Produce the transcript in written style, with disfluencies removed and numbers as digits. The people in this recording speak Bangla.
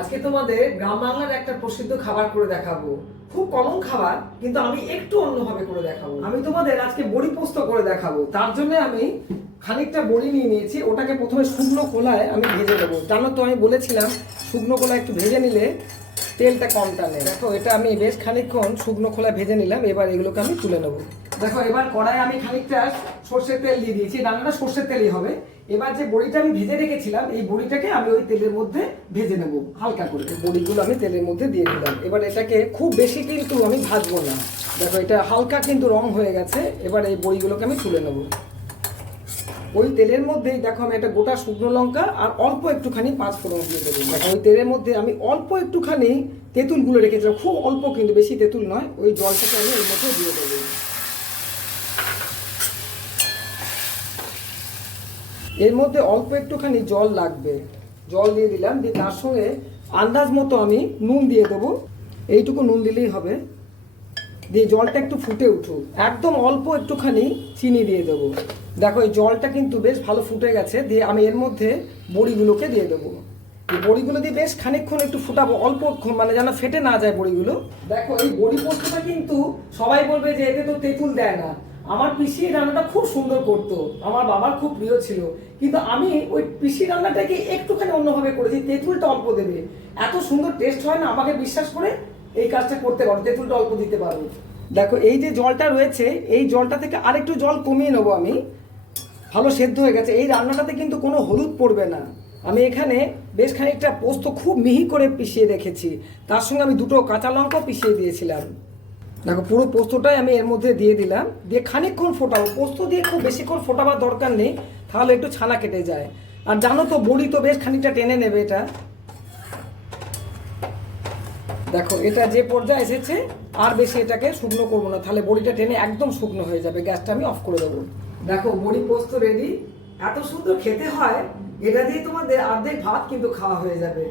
আজকে তোমাদের গ্রাম বাংলার একটা প্রসিদ্ধ খাবার করে দেখাবো। খুব কমন খাবার, কিন্তু আমি একটু অন্যভাবে করে দেখাবো। আমি তোমাদের আজকে বড়ি পোস্ত করে দেখাবো। তার জন্য আমি খানিকটা বড়ি নিয়ে নিয়েছি। ওটাকে প্রথমে শুকনো খোলায় আমি ভেজে দেবো। জানো তো, আমি বলেছিলাম শুকনো খোলায় একটু ভেজে নিলে তেলটা কম টানে। দেখো, এটা আমি বেশ খানিকক্ষণ শুকনো খোলায় ভেজে নিলাম। এবার এগুলোকে আমি তুলে নেবো। দেখো, এবার কড়াইয়ে আমি খানিকটা সর্ষের তেল দিয়ে দিয়েছি। রান্নাটা সর্ষের তেলই হবে। এবার যে বড়িটা আমি ভেজে রেখেছিলাম, এই বড়িটাকে আমি ওই তেলের মধ্যে ভেজে নেব হালকা করে। বড়িগুলো আমি তেলের মধ্যে দিয়ে দিলাম। এবার এটাকে খুব বেশি কিন্তু আমি ভাজবো না। দেখো, এটা হালকা কিন্তু রং হয়ে গেছে। এবার এই বড়িগুলোকে আমি তুলে নেব। ওই তেলের মধ্যেই দেখো, আমি একটা গোটা শুকনো লঙ্কা আর অল্প একটুখানি পাঁচ ফোড়ন দিয়ে দেবো। দেখো, ওই তেলের মধ্যে আমি অল্প একটুখানি তেঁতুলগুলো রেখেছিলাম, খুব অল্প, কিন্তু বেশি তেঁতুল নয়। ওই জলটাকে আমি এর মধ্যে দিয়ে দেবো। এর মধ্যে অল্প একটুখানি জল লাগবে, জল দিয়ে দিলাম। দিয়ে তার সঙ্গে আন্দাজ মতো আমি নুন দিয়ে দেবো। এইটুকু নুন দিলেই হবে। দিয়ে জলটা একটু ফুটে উঠুক, একদম অল্প একটুখানি চিনি দিয়ে দেবো। দেখো, এই জলটা কিন্তু বেশ ভালো ফুটে গেছে। দিয়ে আমি এর মধ্যে বড়িগুলোকে দিয়ে দেবো। এই বড়িগুলো দিয়ে বেশ খানিকক্ষণ একটু ফুটাবো, অল্পক্ষণ, মানে যেন ফেটে না যায় বড়িগুলো। দেখো, এই বড়ি পোস্তটা কিন্তু সবাই বলবে যে এতে তো তেঁতুল দেয় না। আমার পিসি এই রান্নাটা খুব সুন্দর করতো, আমার বাবার খুব প্রিয় ছিল। কিন্তু আমি ওই পিসি রান্নাটাকে একটুখানি অন্যভাবে করেছি, তেঁতুলটা অল্প দেবে। এত সুন্দর টেস্ট হয় না, আমাকে বিশ্বাস করে এই কাজটা করতে পারো, তেঁতুলটা অল্প দিতে পারো। দেখো, এই যে জলটা রয়েছে, এই জলটা থেকে আরেকটু জল কমিয়ে নেবো আমি। ভালো সেদ্ধ হয়ে গেছে। এই রান্নাটাতে কিন্তু কোনো হলুদ পড়বে না। আমি এখানে বেশ খানিকটা পোস্ত খুব মিহি করে পিষিয়ে রেখেছি। তার সঙ্গে আমি দুটো কাঁচা লঙ্কাও পিষিয়ে দিয়েছিলাম। দেখো, পুরো পোস্তটাই আমি এর মধ্যে দিয়ে দিলাম। দিয়ে খানিকক্ষণ ফোটাবো। পোস্ত দিয়ে খুব বেশিক্ষণ ফোটাবার দরকার নেই, তাহলে একটু ছানা কেটে যায়। আর জানো তো, বড়ি তো বেশ খানিকটা টেনে নেবে এটা। দেখো, এটা যে পর্যায়ে এসেছে, আর বেশি এটাকে শুকনো করবো না, তাহলে বড়িটা টেনে একদম শুকনো হয়ে যাবে। গ্যাসটা আমি অফ করে দেবো। দেখো, বড়ি পোস্ত রেডি। এত সুন্দর খেতে হয়, এটা দিয়ে তোমাদের অর্ধেক ভাত কিন্তু খাওয়া হয়ে যাবে।